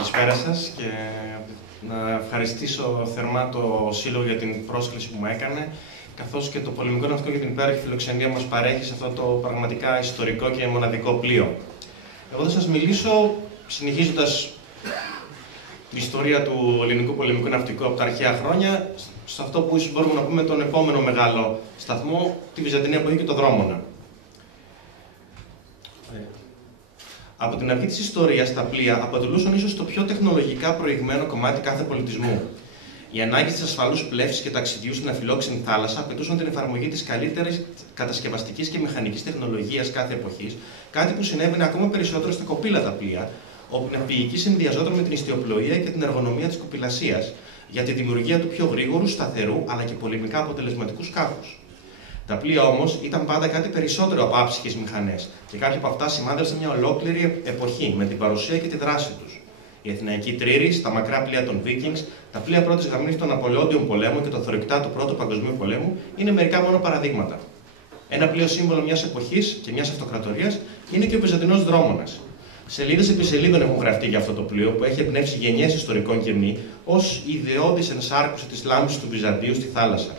Καλησπέρα σας και να ευχαριστήσω θερμά το Σύλλογο για την πρόσκληση που μου έκανε, καθώς και το Πολεμικό Ναυτικό για την υπέροχη φιλοξενία που μας παρέχει σε αυτό το πραγματικά ιστορικό και μοναδικό πλοίο. Εγώ θα σας μιλήσω συνεχίζοντας την ιστορία του ελληνικού πολεμικού ναυτικού από τα αρχαία χρόνια, σε αυτό που ίσως μπορούμε να πούμε τον επόμενο μεγάλο σταθμό, τη Βυζαντινή εποχή και το Δρόμονα. Από την αρχή της ιστορίας, τα πλοία αποτελούσαν ίσως το πιο τεχνολογικά προηγμένο κομμάτι κάθε πολιτισμού. Οι ανάγκες της ασφαλούς πλεύσης και ταξιδιού στην αφιλόξενη θάλασσα απαιτούσαν την εφαρμογή της καλύτερης κατασκευαστικής και μηχανικής τεχνολογίας κάθε εποχής, κάτι που συνέβαινε ακόμα περισσότερο στα κοπήλατα πλοία, όπου η ναυπηγική συνδυαζόταν με την ιστιοπλοεία και την εργονομία της κοπηλασίας για τη δημιουργία του πιο γρήγορου, σταθερού αλλά και πολεμικά αποτελεσματικού σκάφους. Τα πλοία όμως ήταν πάντα κάτι περισσότερο από άψυχες μηχανές και κάποια από αυτά σημάδευσαν μια ολόκληρη εποχή με την παρουσία και τη δράση τους. Η Αθηναϊκή Τρήρης, τα μακρά πλοία των Vikings, τα πλοία πρώτης γραμμής των Ναπολεόντιων πολέμων και τα θωρηκτά του Πρώτου Παγκοσμίου Πολέμου είναι μερικά μόνο παραδείγματα. Ένα πλοίο σύμβολο μιας εποχής και μιας αυτοκρατορίας είναι και ο Βυζαντινός Δρόμονας. Σελίδες επί σελίδων έχουν γραφτεί για αυτό το πλοίο που έχει εμπνεύσει γενιές ιστορικών και μη ως ιδεώδης ενσάρκωση της λάμψης του Βυζαντίου στη θάλασσα.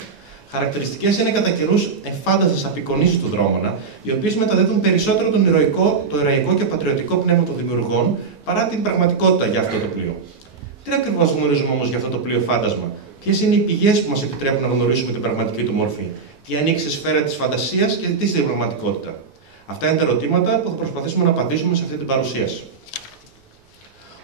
Χαρακτηριστικές είναι κατά καιρούς εμφάνταστες απεικονίσεις του Δρόμονα, οι οποίες μεταδίδουν περισσότερο το ηρωικό και πατριωτικό πνεύμα των δημιουργών παρά την πραγματικότητα για αυτό το πλοίο. Τι ακριβώς γνωρίζουμε όμως για αυτό το πλοίο φάντασμα, ποιες είναι οι πηγές που μας επιτρέπουν να γνωρίσουμε την πραγματική του μορφή, τι ανήκει στη σφαίρα της φαντασίας και τι στην πραγματικότητα. Αυτά είναι τα ερωτήματα που θα προσπαθήσουμε να απαντήσουμε σε αυτή την παρουσίαση.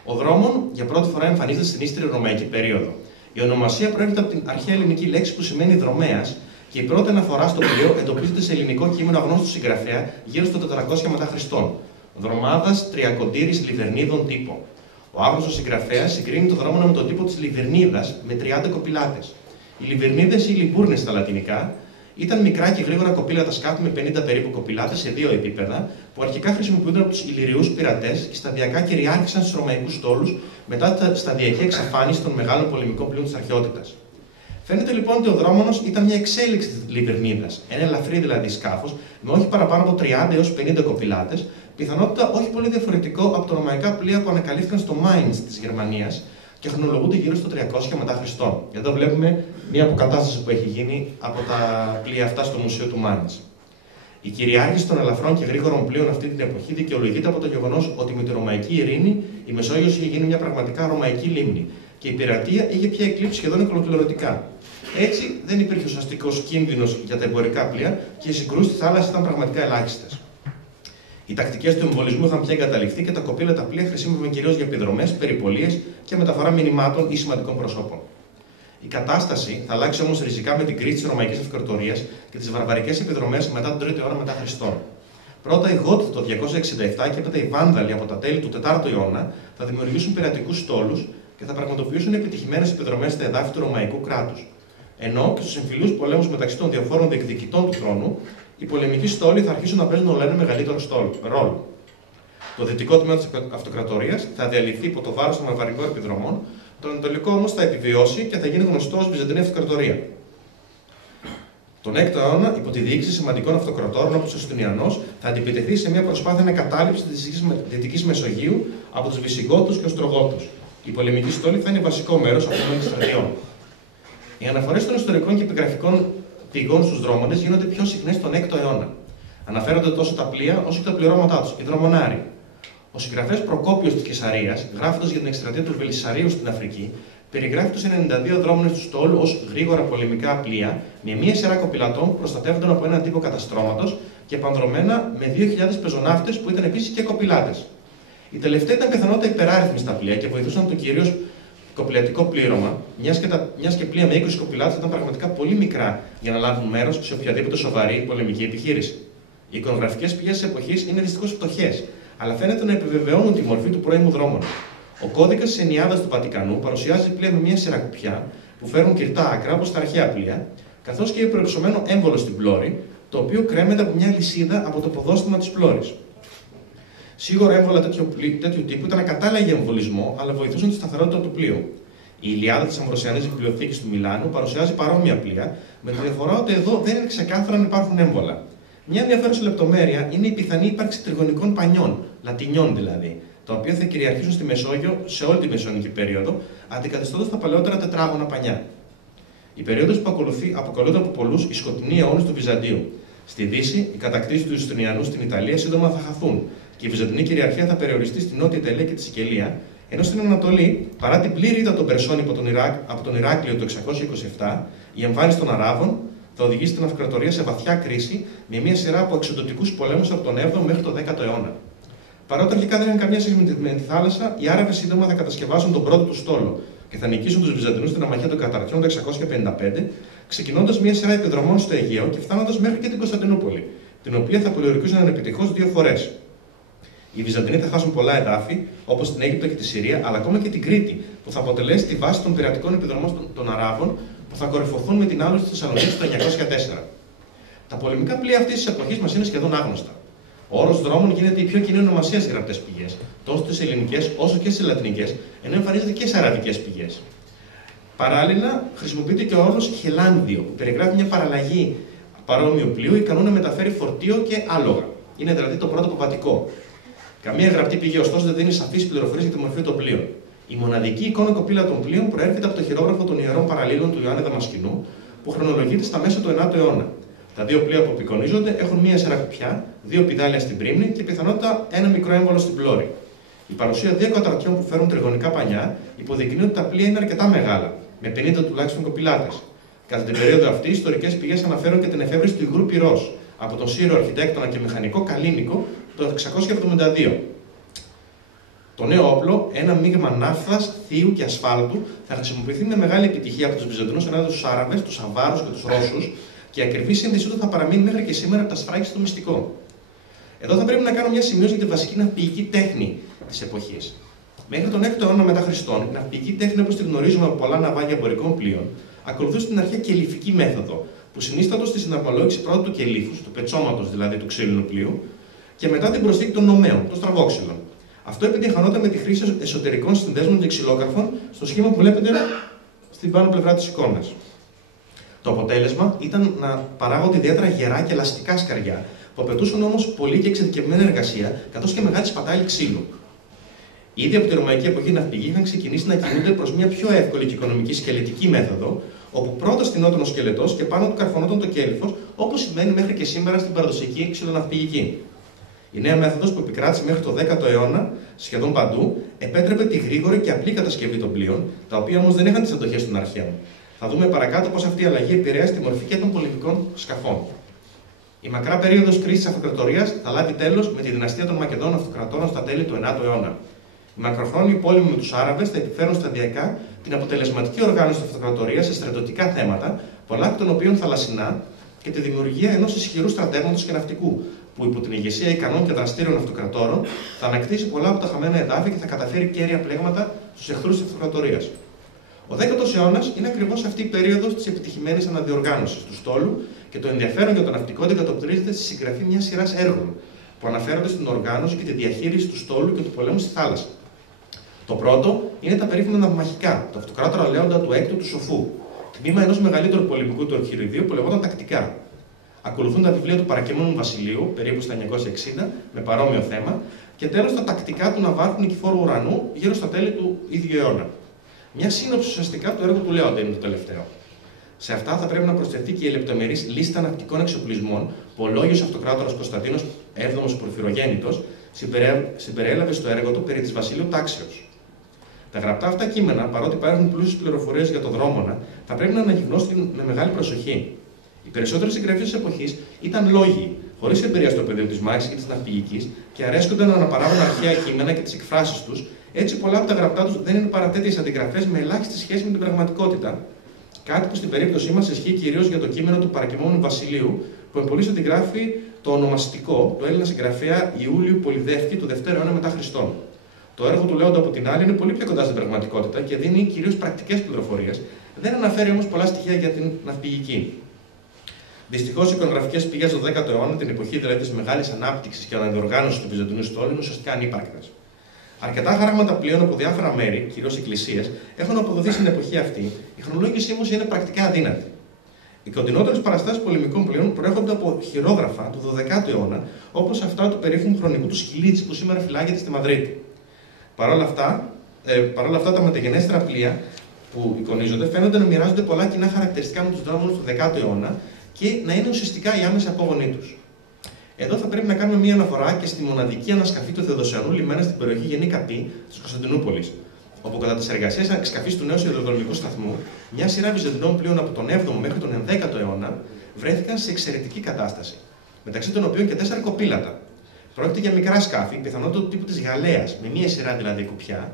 Ο Δρόμον για πρώτη φορά εμφανίζεται στην ύστερη ρωμαϊκή περίοδο. Η ονομασία προέρχεται από την αρχαία ελληνική λέξη που σημαίνει δρομέας και η πρώτη αναφορά στο πλοίο εντοπίζεται σε ελληνικό κείμενο αγνώστου συγγραφέα γύρω στο 400 μετά Χριστόν. Δρομάδας Τριακοντήρης Λιβερνίδων τύπο. Ο άγνωστος συγγραφέας συγκρίνει το Δρόμονα με τον τύπο της Λιβερνίδας με 30 κοπηλάτες. Οι Λιβερνίδες ή Λιμπούρνες στα λατινικά ήταν μικρά και γρήγορα κοπήλατα σκάφη με 50 περίπου κοπηλάτες σε δύο επίπεδα, που αρχικά χρησιμοποιούνταν από τους Ηλυριούς πειρατές και σταδιακά κυριάρχησαν στους Ρωμαϊκούς στόλους μετά τη σταδιακή εξαφάνιση των μεγάλων πολεμικών πλοίων της αρχαιότητας. Φαίνεται λοιπόν ότι ο Δρόμονος ήταν μια εξέλιξη της Λιβερνίδας, ένα ελαφρύ δηλαδή σκάφος με όχι παραπάνω από 30 έως 50 κοπηλάτες, πιθανότητα όχι πολύ διαφορετικό από τα ρωμαϊκά πλοία που ανακαλύφθηκαν στο Mainz της Γερμανίας και χρονολογούνται γύρω στο 300 μετά Χριστόν. Εδώ βλέπουμε μια αποκατάσταση που έχει γίνει από τα πλοία αυτά στο Μουσείο του Mainz. Η κυριάρχηση των ελαφρών και γρήγορων πλοίων αυτή την εποχή δικαιολογείται από το γεγονός ότι με τη ρωμαϊκή ειρήνη η Μεσόγειος είχε γίνει μια πραγματικά ρωμαϊκή λίμνη και η πειρατεία είχε πια εκλείψει σχεδόν ολοκληρωτικά. Έτσι δεν υπήρχε ουσιαστικός κίνδυνος για τα εμπορικά πλοία και οι συγκρούσεις στη θάλασσα ήταν πραγματικά ελάχιστες. Οι τακτικές του εμβολισμού είχαν πια εγκαταλειφθεί και τα κοπήλατα πλοία χρησιμοποιούνταν κυρίως για επιδρομές, περιπολίες και μεταφορά μηνυμάτων ή σημαντικών προσώπων. Η κατάσταση θα αλλάξει όμως ριζικά με την κρίση της Ρωμαϊκής Αυτοκρατορίας και τις βαρβαρικές επιδρομές μετά τον 3ο αιώνα μετά Χριστόν. Πρώτα οι Γότοι το 267 και έπειτα οι Βάνδαλοι από τα τέλη του 4ου αιώνα θα δημιουργήσουν πειρατικούς στόλους και θα πραγματοποιήσουν επιτυχημένες επιδρομές στα εδάφη του Ρωμαϊκού κράτους. Ενώ και στους εμφυλίους πολέμους μεταξύ των διαφόρων διεκδικητών του θρόνου, οι πολεμικοί στόλοι θα αρχίσουν να παίζουν όλο ένα μεγαλύτερο ρόλο. Το δυτικό τμήμα της Αυτοκρατορίας θα διαλυθεί υπό το βάρος των βαρβαρικών επιδρομών, το ανατολικό όμως θα επιβιώσει και θα γίνει γνωστό ως Βυζαντινή Αυτοκρατορία. Τον 6ο αιώνα, υπό τη διοίκηση σημαντικών αυτοκρατόρων όπως ο Ιουστινιανός, θα αντιπιτεθεί σε μια προσπάθεια ανακατάληψης της Δυτικής Μεσογείου από τους Βυσιγότους και Οστρογότους. Οι πολεμικοί στόλοι θα είναι βασικό μέρος αυτών των στρατιών. Οι αναφορές των ιστορικών και επιγραφικών πηγών στους δρόμονες γίνονται πιο συχνές τον 6ο αιώνα. Αναφέρονται τόσο τα πλοία όσο και τα πληρώματά τους, οι δρομονάροι. Ο συγγραφέας Προκόπιος της Καισαρίας, γράφοντας για την εκστρατεία του Βελισσαρίου στην Αφρική, περιγράφει τους 92 δρόμονες του στόλου ως γρήγορα πολεμικά πλοία με μία σειρά κοπηλατών που προστατεύονταν από έναν τύπο καταστρώματος και πανδρομένα με 2.000 πεζοναύτες που ήταν επίσης και κοπηλάτες. Οι τελευταίοι ήταν πιθανότητα υπεράριθμοι στα πλοία και βοηθούσαν το κυρίως κοπηλατικό πλήρωμα, μιας και πλοία με 20 κοπηλάτες ήταν πραγματικά πολύ μικρά για να λάβουν μέρος σε οποιαδήποτε σοβαρή πολεμική επιχείρηση. Οι εικονογραφικές πηγές της εποχής είναι δυστυχώς φτωχές, αλλά φαίνεται να επιβεβαιώνουν τη μορφή του πρώιμου Δρόμονα. Ο κώδικας της Ενιάδας του Βατικανού παρουσιάζει πλοία με μια σειρά κουπιά που φέρουν κυρτά άκρα όπως τα αρχαία πλοία, καθώς και προεξωμένο έμβολο στην πλώρη, το οποίο κρέμεται από μια λυσίδα από το ποδόστρωμα της πλώρης. Σίγουρα έμβολα τέτοιου τύπου ήταν ακατάλληλα για εμβολισμό, αλλά βοηθούσαν τη σταθερότητα του πλοίου. Η Ηλιάδα της Αμβροσιανής Βιβλιοθήκης του Μιλάνου παρουσιάζει παρόμοια πλοία, με τη διαφορά ότι εδώ δεν είναι ξεκάθαρα αν υπάρχουν έμβολα. Μια ενδιαφέρουσα λεπτομέρεια είναι η πιθανή ύπαρξη τριγωνικών πανιών, λατινιών δηλαδή, τα οποία θα κυριαρχήσουν στη Μεσόγειο σε όλη τη μεσαιωνική περίοδο, αντικαθιστώντας τα παλαιότερα τετράγωνα πανιά. Η περίοδος που αποκαλούνται από πολλούς οι σκοτεινοί αιώνες του Βυζαντίου. Στη Δύση, οι κατακτήσεις του Ιουστινιανού στην Ιταλία σύντομα θα χαθούν και η βυζαντινή κυριαρχία θα περιοριστεί στη Νότια Ιταλία και τη Σικελία, ενώ στην Ανατολή, παρά την πλήρη ήττα των Περσών από τον Ηράκλειο το 627, η εμφάνιση των Αράβων θα οδηγήσει την αυτοκρατορία σε βαθιά κρίση με μια σειρά από εξοντωτικούς πολέμους από τον 7ο μέχρι τον 10ο αιώνα. Παρότι αρχικά δεν είχαν καμία σχέση με τη θάλασσα, οι Άραβες σύντομα θα κατασκευάσουν τον πρώτο του στόλο και θα νικήσουν τους Βυζαντινούς στην αμαχία των Καταρτιών το 655, ξεκινώντας μια σειρά επιδρομών στο Αιγαίο και φτάνοντας μέχρι και την Κωνσταντινούπολη, την οποία θα πολιορκούσαν επιτυχώς 2 φορές. Οι Βυζαντινοί θα χάσουν πολλά εδάφη, όπως την Αίγυπτο και τη Συρία, αλλά ακόμα και την Κρήτη, που θα αποτελέσει τη βάση των πειρατικών επιδρομών των Αράβων, που θα κορυφωθούν με την άλωση τη Θεσσαλονίκη το 904. Τα πολεμικά πλοία αυτή τη εποχή μα είναι σχεδόν άγνωστα. Ο όρος δρόμων γίνεται η πιο κοινή ονομασία στις γραπτές πηγές, τόσο στις ελληνικές όσο και στις λατινικές, ενώ εμφανίζεται και σε αραβικές πηγές. Παράλληλα, χρησιμοποιείται και ο όρος χελάνδιο, που περιγράφει μια παραλλαγή παρόμοιου πλοίου ικανού να μεταφέρει φορτίο και άλογα. Είναι δηλαδή το πρώτο ποπατικό. Καμία γραπτή πηγή, ωστόσο, δεν δίνει σαφείς πληροφορίες για τη μορφή των πλοίων. Η μοναδική εικόνα κοπήλα των πλοίων προέρχεται από το χειρόγραφο των Ιερών Παραλλήλων του Ιωάννη Δαμασκηνού, που χρονολογείται στα μέσα του 9ου αιώνα. Τα 2 πλοία που απεικονίζονται έχουν μία σειρά κουπιά, 2 πηδάλια στην πρίμνη και πιθανότητα ένα μικρό έμβολο στην πλώρη. Η παρουσία 2 καταρτιών που φέρουν τριγωνικά πανιά υποδεικνύει ότι τα πλοία είναι αρκετά μεγάλα, με 50 τουλάχιστον κοπηλάτες. Κατά την περίοδο αυτή, οι ιστορικές πηγές αναφέρουν και την εφεύρεση του υγρού πυρός από τον Σύριο αρχιτέκτονα και μηχανικό Καλίνικο το 672. Το νέο όπλο, ένα μείγμα ναύθας, θείου και ασφάλτου, θα χρησιμοποιηθεί με μεγάλη επιτυχία από τους Βυζαντινούς ενάντια στους Άραβες, τους Αβάρους και τους Ρώσους, και η ακριβή σύνδεσή του θα παραμείνει μέχρι και σήμερα από τα σφράγιστα στο μυστικό. Εδώ θα πρέπει να κάνω μια σημείωση για τη βασική ναυπηγική τέχνη της εποχής. Μέχρι τον 6ο αιώνα μετά Χριστόν, η ναυπηγική τέχνη όπως τη γνωρίζουμε από πολλά ναυάγια εμπορικών πλοίων, ακολουθούσε στην αρχαία κελυφική μέθοδο, που συνίστατο στη συναρμολόγηση πρώτα του κελύφους, του πετσώματος δηλαδή του ξύλινου πλοίου, και μετά την προσθήκη των νομέων, των στραβόξυλων. Αυτό επιτυγχανόταν με τη χρήση εσωτερικών συνδέσμων και ξυλόκαρφων στο σχήμα που βλέπετε στην πάνω πλευρά της εικόνας. Το αποτέλεσμα ήταν να παράγονται ιδιαίτερα γερά και ελαστικά σκαριά, που απαιτούσαν όμως πολύ και εξειδικευμένη εργασία, καθώς και μεγάλη σπατάλη ξύλου. Ήδη από τη ρωμαϊκή εποχή οι ναυπηγοί είχαν ξεκινήσει να κινούνται προς μια πιο εύκολη και οικονομική σκελετική μέθοδο, όπου πρώτα στηνόταν ο σκελετός και πάνω του καρφωνόταν το κέλυφος, όπως συμβαίνει μέχρι και σήμερα στην παραδοσιακή ξυλοναυπηγική. Η νέα μέθοδος που επικράτησε μέχρι το 10ο αιώνα σχεδόν παντού επέτρεπε τη γρήγορη και απλή κατασκευή των πλοίων, τα οποία όμως δεν είχαν τις αντοχές των αρχαίων. Θα δούμε παρακάτω πώς αυτή η αλλαγή επηρέασε τη μορφή και των πολεμικών σκαφών. Η μακρά περίοδος κρίσης της αυτοκρατορίας θα λάβει τέλος με τη δυναστεία των Μακεδόνων Αυτοκρατόρων στα τέλη του 9ου αιώνα. Οι μακροχρόνιοι πόλεμοι με τους Άραβες θα επιφέρουν σταδιακά την αποτελεσματική οργάνωση της αυτοκρατορίας σε στρατιωτικά θέματα, πολλά εκ των οποίων θαλασσινά, και τη δημιουργία ενός ισχυρού στρατεύματος και ναυτικού, που υπό την ηγεσία ικανών και δραστήριων αυτοκρατόρων θα ανακτήσει πολλά από τα χαμένα εδάφη και θα καταφέρει κέρια πλέγματα στους εχθρούς της αυτοκρατορίας. Ο 10ος αιώνας είναι ακριβώς αυτή η περίοδος της επιτυχημένης αναδιοργάνωσης του στόλου και το ενδιαφέρον για το ναυτικό αντικατοπτρίζεται στη συγγραφή μιας σειράς έργων που αναφέρονται στην οργάνωση και τη διαχείριση του στόλου και του πολέμου στη θάλασσα. Το πρώτο είναι τα περίφημα ναυμαχικά, το αυτοκράτορα Λέοντα του Έκτου του Σοφού, τμήμα ενός μεγαλύτερου πολεμικού του αρχιεριδίου που λεγόταν τακτικά. Ακολουθούν τα βιβλία του Παρακαιμόνου Βασιλείου, περίπου στα 960, με παρόμοιο θέμα, και τέλος τα τακτικά του Ναβάρχου Νικηφόρου Ουρανού, γύρω στα τέλη του ίδιου αιώνα. Μια σύνοψη ουσιαστικά του έργου του Λέοντα είναι το τελευταίο. Σε αυτά θα πρέπει να προσθεθεί και η λεπτομερής λίστα ναυτικών εξοπλισμών που ο λόγιος αυτοκράτορας Κωνσταντίνος VII Πορφυρογέννητος συμπεριέλαβε στο έργο του περί της Βασιλείου Τάξεως. Τα γραπτά αυτά κείμενα, παρότι υπάρχουν πλούσιες πληροφορίες για το δρόμονα, θα πρέπει να αναγυγνώσουν με μεγάλη προσοχή. Οι περισσότερες συγγραφείς της εποχής ήταν λόγοι, χωρίς εμπειρία στο πεδίο της μάχης και της ναυπηγικής, και αρέσκονταν να αναπαράγουν αρχαία κείμενα και τις εκφράσεις τους, έτσι πολλά από τα γραπτά τους δεν είναι παρά τέτοιες αντιγραφές με ελάχιστη σχέση με την πραγματικότητα. Κάτι που στην περίπτωσή μας ισχύει κυρίως για το κείμενο του Παρακαιμόνου Βασιλείου, που εμπολής αντιγράφει το ονομαστικό του Έλληνα συγγραφέα Ιούλιου Πολυδεύκη του 2ου αιώνα μετά Χριστόν. Το έργο του Λέοντα από την άλλη είναι πολύ πιο κοντά στην πραγματικότητα και δίνει κυρίως πρακτικές πληροφορίες, δεν αναφέρει όμως πολλά στοιχεία για την ναυπηγική. Δυστυχώς, οι εικονογραφικές πηγές του 10ου αιώνα, την εποχή δηλαδή της μεγάλης ανάπτυξης και αναδιοργάνωσης του Βυζαντινού στόλου, είναι ουσιαστικά ανύπαρκτες. Αρκετά χαράγματα πλοίων από διάφορα μέρη, κυρίως εκκλησίες, έχουν αποδοθεί στην εποχή αυτή, η χρονολόγησή όμως είναι πρακτικά αδύνατη. Οι κοντινότερες παραστάσεις πολεμικών πλοίων προέρχονται από χειρόγραφα του 12ου αιώνα, όπως αυτά του περίφημου χρονικού του Σκυλίτση που σήμερα φυλάγεται στη Μαδρίτη. Παρ' όλα αυτά, τα μεταγενέστερα πλοία που εικονίζονται φαίνονται να μοιράζονται πολλά κοινά χαρακτηριστικά με τους δρόμους του 10ου αιώνα και να είναι ουσιαστικά οι άμεση απόγονοί τους. Εδώ θα πρέπει να κάνουμε μία αναφορά και στη μοναδική ανασκαφή του Θεοδοσιανού λιμένα στην περιοχή Γενίκα Π της Κωνσταντινούπολης, όπου κατά τις εργασίες ανασκαφής του νέου σιδηροδρομικού σταθμού, μια σειρά βυζαντινών πλοίων από τον 7ο μέχρι τον 11ο αιώνα βρέθηκαν σε εξαιρετική κατάσταση, μεταξύ των οποίων και 4 κοπήλατα. Πρόκειται για μικρά σκάφη, πιθανότατα του τύπου της Γαλέας, με μία σειρά δηλαδή κουπιά,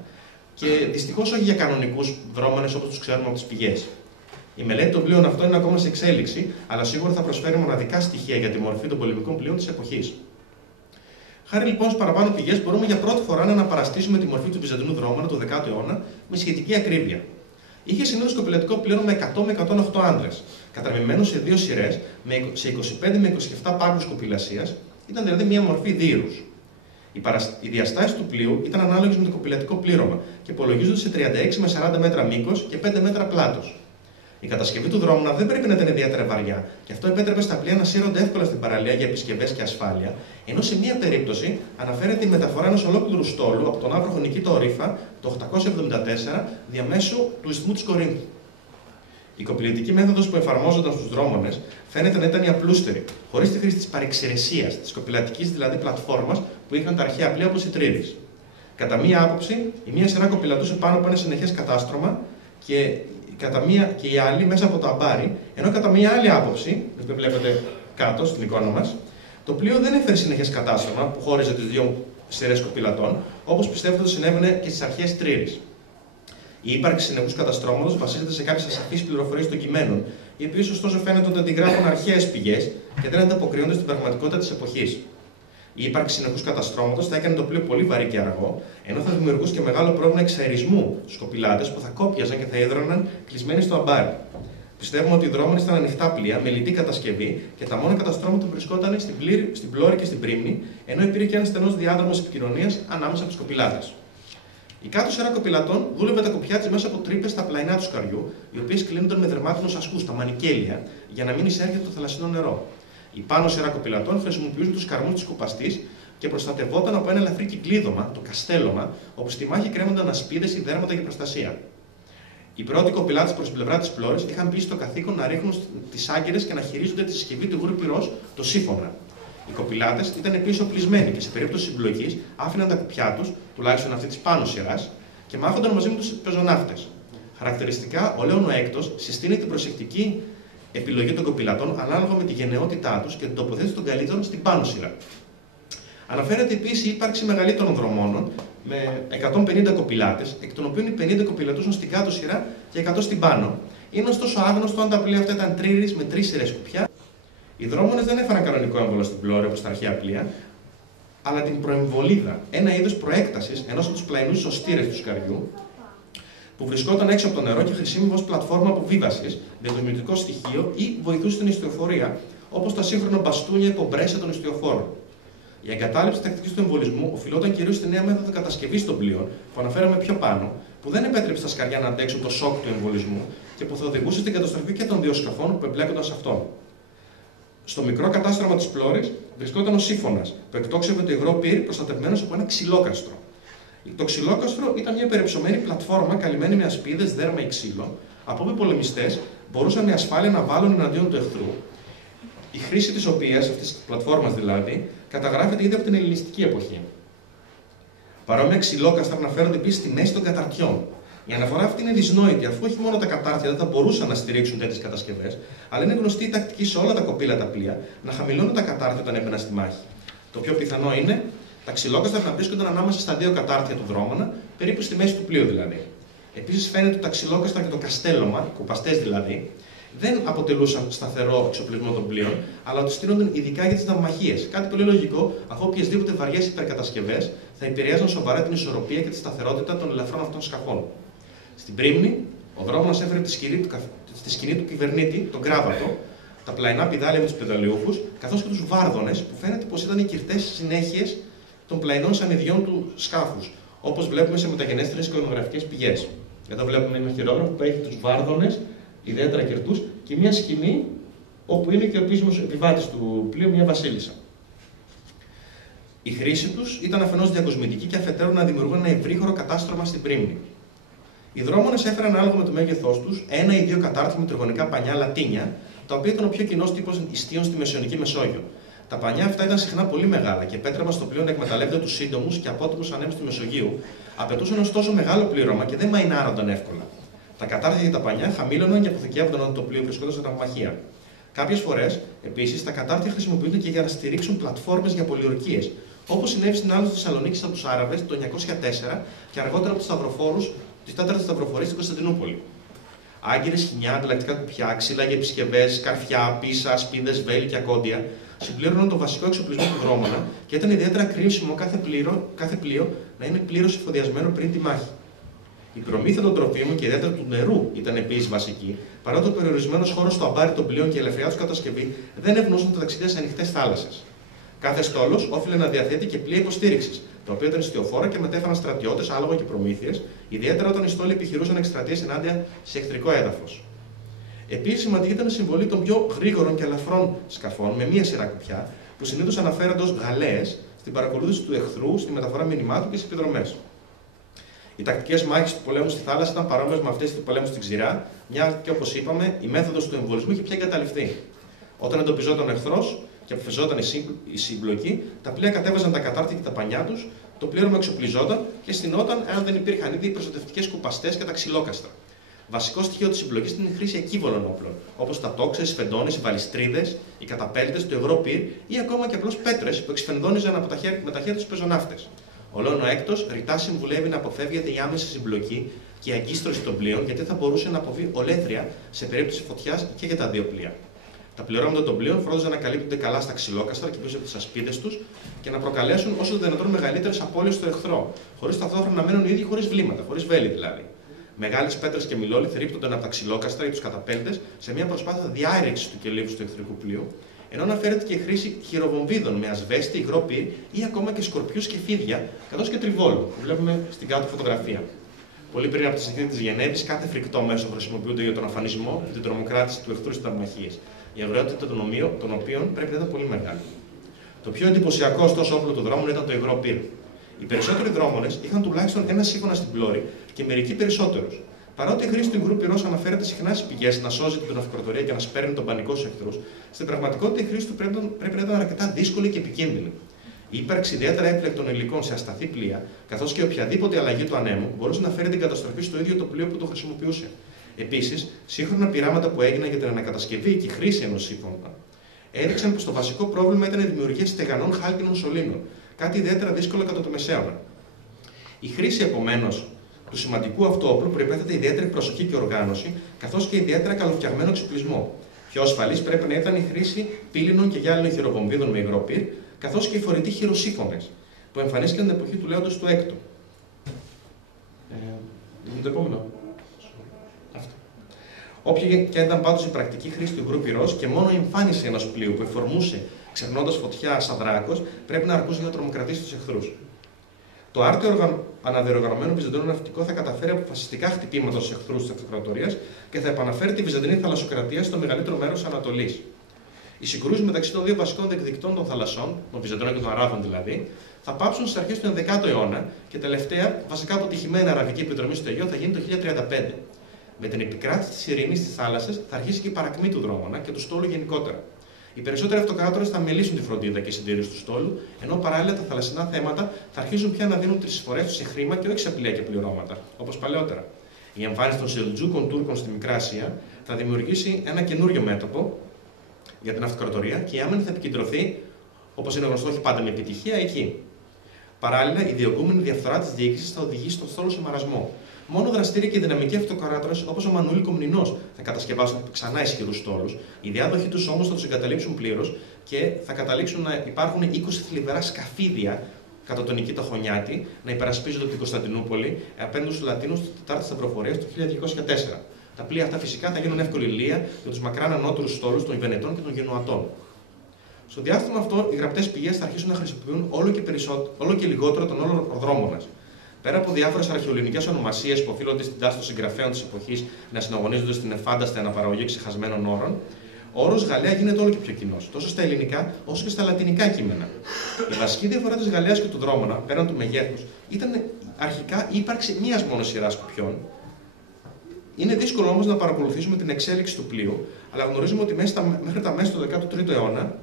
και δυστυχώς όχι για κανονικούς δρόμανες όπως τους ξέρουμε από τις πηγές. Η μελέτη των πλοίων αυτών είναι ακόμα σε εξέλιξη, αλλά σίγουρα θα προσφέρει μοναδικά στοιχεία για τη μορφή των πολεμικών πλοίων της εποχής. Χάρη λοιπόν στις παραπάνω πηγές, μπορούμε για πρώτη φορά να αναπαραστήσουμε τη μορφή του Βυζαντινού δρόμανα του 10ου αιώνα με σχετική ακρίβεια. Είχε συνήθως κοπηλατικό πλοίο με 100 με 108 άντρες, καταρμιμμένο σε 2 σειρές, σε 25 με 27 πάγκους κοπηλασίας, ήταν δηλαδή μια μορφή δίρους. Οι διαστάσεις του πλοίου ήταν ανάλογες με το κοπηλατικό πλήρωμα και υπολογίζονται σε 36 με 40 μέτρα μήκος και 5 μέτρα πλάτος. Η κατασκευή του δρόμου δεν πρέπει να ήταν ιδιαίτερα βαριά, και αυτό επέτρεπε στα πλοία να σύρονται εύκολα στην παραλία για επισκευές και ασφάλεια, ενώ σε μία περίπτωση αναφέρεται η μεταφορά ενός ολόκληρου στόλου από τον άβροχο Νικήτο Ρήφα το 874 διαμέσου του ισθμού της Κορίνθου. Η κοπηλητική μέθοδος που εφαρμόζονταν στους δρόμονες φαίνεται να ήταν η απλούστερη, χωρίς τη χρήση της παρεξηρεσίας, της κοπηλατικής δηλαδή πλατφόρμας που είχαν τα αρχαία πλοία όπως οι Τρίδεις. Κατά μία άποψη, η μία σειρά κοπηλατούσε πάνω από ένα συνεχές κατάστρωμα και η άλλη μέσα από το αμπάρι, ενώ κατά μία άλλη άποψη, που βλέπετε κάτω στην εικόνα μας, το πλοίο δεν έφερε συνεχές κατάστρωμα που χώριζε τις δύο σειρές κοπηλατών, όπως πιστεύετε ότι συνέβαινε και στις αρχαίες Τρίδεις. Η ύπαρξη συνεχούς καταστρώματος βασίζεται σε κάποιες ασαφείς πληροφορίες των κειμένων, οι οποίες ωστόσο φαίνεται ότι αντιγράφουν αρχαίες πηγές και δεν ανταποκρίνονται στην πραγματικότητα της εποχής. Η ύπαρξη συνεχούς καταστρώματος θα έκανε το πλοίο πολύ βαρύ και αργό, ενώ θα δημιουργούσε και μεγάλο πρόβλημα εξαερισμού στους κοπηλάτες που θα κόπιαζαν και θα έδραναν κλεισμένοι στο αμπάρι. Πιστεύουμε ότι οι δρόμονες ήταν ανοιχτά πλοία με λιτή κατασκευή και τα μόνα καταστρώματα βρισκόταν στην πλώρη και στην πρίμνη, ενώ υπήρχε και ένα στενός διάδρομος επικοινωνίας ανάμεσα από τους κοπηλάτες. Η κάτω σειρά κοπηλατών δούλευε τα κοπιά της μέσα από τρύπες στα πλαϊνά του σκαριού, οι οποίες κλείνονταν με δερμάτινους ασκούς, τα μανικέλια, για να μην εισέρχεται το θαλασσινό νερό. Η πάνω σειρά κοπηλατών χρησιμοποιούσε τους καρμούς της κουπαστής και προστατευόταν από ένα ελαφρύ κυκλίδωμα, το καστέλωμα, όπου στη μάχη κρέμονταν ασπίδες ή δέρματα για προστασία. Οι πρώτοι κοπηλάτες προς την πλευρά της πλώρης είχαν μπει στο καθήκον να ρίχνουν τις άγκυρες και να χειρίζονται τη συσκευή του υγρού πυρός, το σύφωνα. Οι κοπηλάτες ήταν επίσης οπλισμένοι και σε περίπτωση συμπλοκής άφηναν τα κουπιά τους, τουλάχιστον αυτή της πάνω σειράς, και μάχονταν μαζί με τους πεζοναύτες. Χαρακτηριστικά, ο Λέων ο Έκτος συστήνει την προσεκτική επιλογή των κοπηλατών ανάλογα με τη γενναιότητά τους και την τοποθέτηση των καλύτερων στην πάνω σειρά. Αναφέρεται επίσης η ύπαρξη μεγαλύτερων δρομόνων με 150 κοπηλάτες, εκ των οποίων οι 50 κοπηλατούσαν στην κάτω σειρά και 100 στην πάνω. Είναι ωστόσο άγνωστο αν τα πλοία αυτά ήταν τρύρεις με 3 σειρές κουπιά. Οι δρόμονες δεν έφεραν κανονικό έμβολο στην πλώρη όπως τα αρχαία πλοία, αλλά την προεμβολίδα, ένα είδος προέκτασης ενός από τους πλαϊνούς ισοστήρες του σκαριού, που βρισκόταν έξω από το νερό και χρησιμοποιήθηκε ως πλατφόρμα αποβίβασης, διαδομητικό στοιχείο ή βοηθούσε στην ιστιοφορία, όπως τα σύγχρονα μπαστούνια υπομπρέσια των ιστιοφόρων. Η εγκατάλειψη της τακτικής του εμβολισμού οφειλόταν κυρίως στη νέα μέθοδο κατασκευής των πλοίων, που αναφέραμε πιο πάνω, που δεν επέτρεψε στα σκαριά να αντέξουν το σοκ του εμβολισμού και που θα οδηγούσε στην καταστροφή και των δύο σκαφών που εμπλέκονταν σε αυτόν. Στο μικρό κατάστρωμα της πλώρης βρισκόταν ο σύφωνας, που εκτόξευε το υγρό πύρ προστατευμένος από ένα ξυλόκαστρο. Το ξυλόκαστρο ήταν μια περιψωμένη πλατφόρμα καλυμμένη με ασπίδες, δέρμα ή ξύλο, από όπου οι πολεμιστές μπορούσαν με ασφάλεια να βάλουν εναντίον του εχθρού, η χρήση της οποίας, αυτής της πλατφόρμας δηλαδή, καταγράφεται ήδη από την ελληνιστική εποχή. Παρόμοια ξυλόκαστρα αναφέρονται επίσης στη μέση των καταρτιών. Η αναφορά αυτή είναι δυσνόητη, αφού όχι μόνο τα κατάρτια δεν θα μπορούσαν να στηρίξουν τέτοιες κατασκευές, αλλά είναι γνωστή η τακτική σε όλα τα κοπήλατα πλοία να χαμηλώνουν τα κατάρτια όταν έμπαιναν στη μάχη. Το πιο πιθανό είναι τα ξυλόκαστρα να βρίσκονταν ανάμεσα στα δύο κατάρτια του δρόμωνα, περίπου στη μέση του πλοίου δηλαδή. Επίσης φαίνεται ότι τα ξυλόκαστρα και το καστέλωμα, κουπαστές δηλαδή, δεν αποτελούσαν σταθερό εξοπλισμό των πλοίων, αλλά ότι στείνονταν ειδικά για τις ναυμαχίες. Κάτι πολύ λογικό, αφού οποιασδήποτε βαριές υπερκατασκευές θα επηρεάζαν σοβαρά την ισορροπία και τη σταθερότητα των ελαφρών αυτών σκαφών. Στην πρίμνη, ο δρόμος έφερε στη σκηνή του κυβερνήτη, τον κράβατο, τα πλαϊνά πηδάλια με τους πεδαλιούχους, καθώς και τους βάρδονες, που φαίνεται πως ήταν οι κυρτές συνέχειες των πλαϊνών σανιδιών του σκάφους, όπως βλέπουμε σε μεταγενέστερες εικονογραφικές πηγές. Εδώ βλέπουμε ένα χειρόγραφο που έχει τους βάρδονες, ιδιαίτερα κυρτούς, και μια σκηνή όπου είναι και ο επίσημος επιβάτης του πλοίου, μια βασίλισσα. Η χρήση τους ήταν αφενός διακοσμητική και αφετέρου να δημιουργούν ένα ευρύχωρο κατάστρωμα στην πρίμνη. Οι δρόμονες έφεραν ανάλογα με το μέγεθός τους ένα ή δύο κατάρτια με τριγωνικά πανιά λατίνια, τα οποία ήταν ο πιο κοινός τύπος ιστίων στη Μεσαιωνική Μεσόγειο. Τα πανιά αυτά ήταν συχνά πολύ μεγάλα και επέτρεπαν στο πλοίο να εκμεταλλεύεται τους σύντομους και απότομους ανέμους του Μεσογείου, απαιτούσαν ωστόσο μεγάλο πλήρωμα και δεν μαϊνάρονταν εύκολα. Τα κατάρτια για τα πανιά χαμήλωναν και αποθηκεύονταν όταν το πλοίο βρισκόταν σε ναυμαχία. Κάποιες φορές, επίσης, τα κατάρτια χρησιμοποιούνται και για να στηρίξουν πλατφόρμες για πολιορκίες, όπως συνέβη στην άλυση της Θεσσαλονίκης από τους Άραβες το 904 και αργότερα από τους σταυροφόρους της 4ης σταυροφορίας στην Κωνσταντινούπολη. Άγκυρες, χινιά, ανταλλακτικά κουπιά, ξύλα για επισκευές, καρφιά, πίσα, σπίδες, βέλη και ακόντια συμπλήρωναν το βασικό εξοπλισμό του δρόμονα και ήταν ιδιαίτερα κρίσιμο κάθε πλοίο να είναι πλήρως εφοδιασμένο πριν τη μάχη. Η προμήθεια των τροφίμων και ιδιαίτερα του νερού ήταν επίσης βασική, παρότι ο περιορισμένος χώρος στο αμπάρι των πλοίων και η ελευθεριά του κατασκευή δεν ευνοούσαν τα ταξίδια σε ανοιχτές θάλασσες. Κάθε στόλος όφιλε να διαθέτει και πλοία υποστήριξης, τα οποία ήταν ιστιοφόρα και μετέφεραν στρατιώτες, άλογα και προμήθειες, ιδιαίτερα όταν οι στόλοι επιχειρούσαν εκστρατείες ενάντια σε εχθρικό έδαφος. Επίσης, σημαντική ήταν η συμβολή των πιο γρήγορων και ελαφρών σκαφών με μία σειρά κουπιά, που συνήθως αναφέρονται ως γαλέες στην παρακολούθηση του εχθρού, στη μεταφορά μηνυμάτων και στις επιδρομές. Οι τακτικές μάχες του πολέμου στη θάλασσα ήταν παρόμοιες με αυτές του πολέμου στην ξηρά, μια και όπως είπαμε, η μέθοδος του εμβολισμού είχε πια εγκαταλειφθεί. Όταν εντοπιζόταν ο εχθρός και αποφεζόταν η σύμπλοκη, τα πλοία κατέβαζαν τα κατάρτια και τα πανιά τους, το πλήρωμα εξοπλιζόταν και στηνόταν αν δεν υπήρχαν ήδη οι προστατευτικές κουπαστές και τα ξυλόκαστρα. Βασικό στοιχείο της συμπλοκής ήταν η χρήση εκίβολων όπλων, όπως τα τόξες, οι σφεντώνες, οι βαλιστρίδες, οι καταπέλτες, το υγρό πυρ ή ακόμα και απλώς πέτρες που εξφενδόνιζαν με τα χέρια τους πεζοναύτες. Ολόν ο έκτος ρητά συμβουλεύει να αποφεύγεται η άμεση συμπλοκή και η αγκίστρωση των πλοίων, γιατί θα μπορούσε να αποβεί ολέθρια σε περίπτωση φωτιάς και για τα δύο πλοία. Τα πληρώματα των πλοίων φρόντιζαν να καλύπτονται καλά στα ξυλόκαστρα και πίσω από τις ασπίδες τους και να προκαλέσουν όσο το δυνατόν μεγαλύτερες απώλειες στο εχθρό, χωρίς ταυτόχρονα να μένουν οι ίδιοι χωρίς βλήματα, χωρίς βέλη δηλαδή. Μεγάλες πέτρες και μιλόλιθοι ρίπτονταν από τα ξυλόκαστρα ή τους καταπέλτες σε μια προσπάθεια διάρρηξης του κελύβους του εχθρικού πλοίου, ενώ αναφέρεται και η χρήση χειροβομβίδων με ασβέστη, υγρό πυρ ή ακόμα και σκορπιούς και φίδια, καθώς και τριβόλου, που βλέπουμε στην κάτω φωτογραφία. Πολύ πριν από τη συνθήκη της Γενέβης, κάθε φρικτό μέσο χρησιμοποιούνται για τον αφανισμό και την τρομοκράτηση του εχθρού στις ναυμαχίες. Η αγριότητα των οποίων πρέπει να ήταν πολύ μεγάλη. Το πιο εντυπωσιακό ωστόσο όπλο του δρόμου ήταν το υγρό πυρ. Οι περισσότεροι δρόμονες είχαν τουλάχιστον ένα σύμφωνα στην πλώρη και μερικοί περισσότερους. Παρότι η χρήση του υγρού πυρός αναφέρεται συχνά στις πηγές να σώζει την ναυκοκρατορία και να σπέρνει τον πανικό στους εχθρούς, στην πραγματικότητα η χρήση του πρέπει να ήταν αρκετά δύσκολη και επικίνδυνη. Η ύπαρξη ιδιαίτερα έπλεκτων υλικών σε ασταθή πλοία, καθώς και οποιαδήποτε αλλαγή του ανέμου, μπορούσε να φέρει την καταστροφή στο ίδιο το πλοίο που το χρησιμοποιούσε. Επίσης, σύγχρονα πειράματα που έγιναν για την ανακατασκευή και χρήση ενός σύμφωνα έδειξαν πως το βασικό πρόβλημα ήταν η δημιουργία στεγανών χάλκινων σωλήνων, κάτι ιδιαίτερα δύσκολο κατά το Μεσαίωνα. Η χρήση, επομένως, του σημαντικού αυτού όπλου προϋπέθεται ιδιαίτερη προσοχή και οργάνωση, καθώς και ιδιαίτερα καλοφτιαγμένο εξοπλισμό. Πιο ασφαλής πρέπει να ήταν η χρήση πύληνων και γυάλινων χειροβομβίδων με υγρό πυρ, καθώς και οι φορητοί χειροσύφωνες, που εμφανίστηκαν την εποχή του Λέοντος του Έκτου. Το επόμενο. Αυτό. Όποια και ήταν πάντως η πρακτική χρήση του υγρού πυρός και μόνο η εμφάνιση ενός πλοίου που εφορμούσε ξερνώντας φωτιά σαν δράκος, πρέπει να αρκούσε για να τρομοκρατήσει τους εχθρούς. Το άρτιο αναδιοργανωμένο βυζαντινό ναυτικό θα καταφέρει αποφασιστικά χτυπήματα στους εχθρούς της αυτοκρατορίας και θα επαναφέρει τη βυζαντινή θαλασσοκρατία στο μεγαλύτερο μέρος της Ανατολής. Οι συγκρούσεις μεταξύ των δύο βασικών διεκδικητών των θαλασσών, των Βυζαντινών και των Αράβων δηλαδή, θα πάψουν στις αρχές του 11ου αιώνα και τελευταία βασικά αποτυχημένη αραβική επιδρομή στο Αιγαίο θα γίνει το 1035. Με την επικράτηση της ειρήνης στις θάλασσες θα αρχίσει και η παρακμή του δρόμονα και του στόλου γενικότερα. Οι περισσότεροι αυτοκράτορες θα μελήσουν τη φροντίδα και συντήρηση του στόλου, ενώ παράλληλα τα θαλασσινά θέματα θα αρχίσουν πια να δίνουν τις εισφορές τους σε χρήμα και όχι σε πλοία και πληρώματα, όπως παλαιότερα. Η εμφάνιση των Σελτζούκων Τούρκων στη Μικρά Ασία θα δημιουργήσει ένα καινούριο μέτωπο για την αυτοκρατορία και η άμυνα θα επικεντρωθεί, όπως είναι γνωστό, όχι πάντα με επιτυχία, εκεί. Παράλληλα, η διωγγούμενη διαφθορά της διοίκησης θα οδηγήσει στον στόλο σε μαρασμό. Μόνο δραστήριοι και δυναμικοί αυτοκράτορες όπως ο Μανουήλ Κομνηνός θα κατασκευάσουν ξανά ισχυρούς στόλους, οι διάδοχοι τους όμως θα τους εγκαταλείψουν πλήρως και θα καταλήξουν να υπάρχουν 20 θλιβερά σκαφίδια κατά τον Νικήτα Χωνιάτη να υπερασπίζονται την Κωνσταντινούπολη απέναντι στους Λατίνους της 4ης Σταυροφορίας του 1204. Τα πλοία αυτά φυσικά θα γίνουν εύκολη λία για τους μακράν ανώτερους στόλους των Βενετών και των Γενουατών. Στο διάστημα αυτό, οι γραπτές πηγές θα αρχίσουν να χρησιμοποιούν όλο και λιγότερο τον όρο δρόμονας. Πέρα από διάφορες αρχαιοελληνικές ονομασίες που οφείλονται στην τάση των συγγραφέων της εποχής να συναγωνίζονται στην εφάνταστη αναπαραγωγή ξεχασμένων όρων, ο όρος Γαλλία γίνεται όλο και πιο κοινός, τόσο στα ελληνικά όσο και στα λατινικά κείμενα. Η βασική διαφορά της Γαλλίας και του Δρόμονα, πέραν του μεγέθους, ήταν αρχικά η ύπαρξη μίας μόνο σειράς κουπιών. Είναι δύσκολο όμως να παρακολουθήσουμε την εξέλιξη του πλοίου, αλλά γνωρίζουμε ότι μέχρι τα μέσα του 13ου αιώνα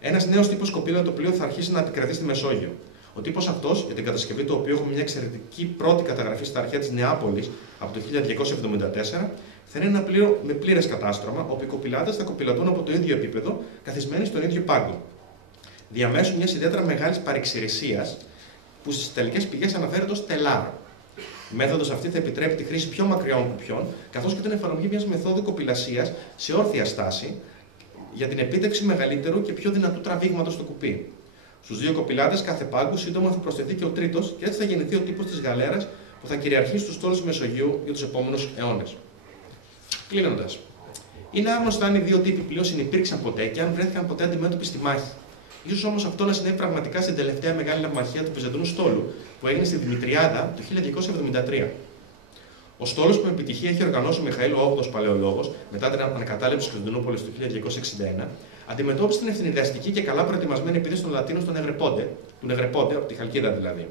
ένας νέος τύπος κοπήλατο πλοίου θα αρχίσει να επικρατεί στη Μεσόγειο. Ο τύπος αυτός, για την κατασκευή του οποίου έχουμε μια εξαιρετική πρώτη καταγραφή στα αρχαία της Νεάπολης από το 1274, θα είναι ένα πλοίο με πλήρες κατάστρωμα, όπου οι κοπηλάτες θα κοπηλατούν από το ίδιο επίπεδο, καθισμένοι στον ίδιο πάγκο. Διαμέσου μιας ιδιαίτερα μεγάλης παρεξηρεσίας, που στις τελικές πηγές αναφέρεται ως τελάρο. Η μέθοδος αυτή θα επιτρέπει τη χρήση πιο μακριών κουπιών, καθώς και την εφαρμογή μιας μεθόδου κοπηλασίας σε όρθια στάση, για την επίτευξη μεγαλύτερου και πιο δυνατού τραβήγματος στο κουπί. Στους δύο κοπηλάτες κάθε πάγκου σύντομα θα προσθεθεί και ο τρίτος, και έτσι θα γεννηθεί ο τύπος της γαλέρας που θα κυριαρχεί στους στόλους της Μεσογείου για τους επόμενους αιώνες. Κλείνοντας, είναι άγνωστο αν οι δύο τύποι πλοίων συνυπήρξαν ποτέ και αν βρέθηκαν ποτέ αντιμέτωποι στη μάχη. Ίσως όμως αυτό να συνέβη πραγματικά στην τελευταία μεγάλη ναυμαχία του Βυζαντινού στόλου, που έγινε στη Δημητριάδα το 1273. Ο στόλος που με επιτυχία έχει οργανώσει ο Μιχαήλ ο VIII Παλαιολόγος μετά την ανακατάληψη της Κωνσταντινούπολης το 1261, αντιμετώπισε την ευθυνηδιαστική και καλά προετοιμασμένη επίθεση των Λατίνων στον Νεγρεπόντε, από τη Χαλκίδα δηλαδή.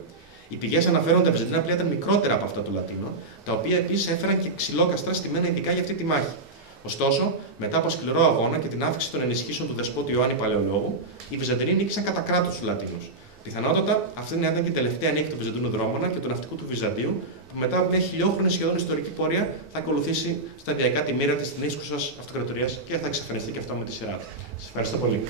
Οι πηγές αναφέρουν ότι τα Βυζαντινά πλοία ήταν μικρότερα από αυτά των Λατίνων, τα οποία επίσης έφεραν και ξυλόκαστρα στημένα ειδικά για αυτή τη μάχη. Ωστόσο, μετά από σκληρό αγώνα και την αύξηση των ενισχύσεων του δεσπότη Ιωάννη Παλαιολόγου, οι Βυζαντινοί νίκησαν κατά κράτος τους Λατίνους. Πιθανότατα αυτή να ήταν και η τελευταία νίκη του Βυζαντινού Δρόμονα και του ναυτικού του Βυζαντίου, που μετά από μια χιλιόχρονη σχεδόν ιστορική πορεία θα ακολουθήσει σταδιακά τη μοίρα της νήσικουσας αυτοκρατορίας και θα εξαφανιστεί και αυτό με τη σειρά του. Σας ευχαριστώ πολύ.